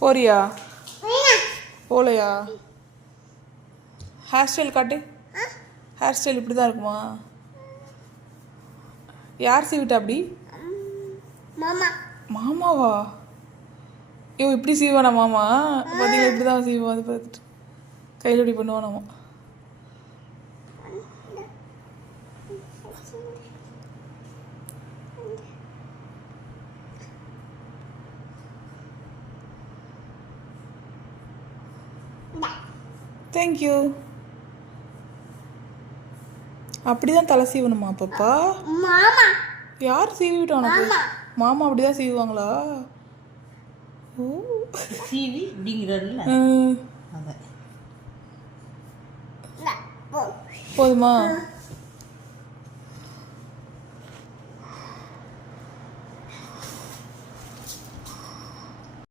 போறியா? போகலையா? Hair style காட்டு. ஹேர் ஸ்டைல் இப்படி தான் இருக்குமா? யார் சீவிட்டா அப்படி? மாமா. மாமாவா? ஐயோ இப்படி சீவானா மாமா? பார்த்தீங்களா இப்படி தான் சீவா. அது பார்த்துட்டு கையில் இப்படி பண்ணுவானாமா. தேங்க்யூ. அப்படிதான் தலை சீவணுமா பாப்பா? மாமா. யார் சீவிட்டா உனக்கு? மாமா அப்படிதான் சீவுவாங்களா? ஓ சீவி இப்படிங்கிறல்ல போதுமா?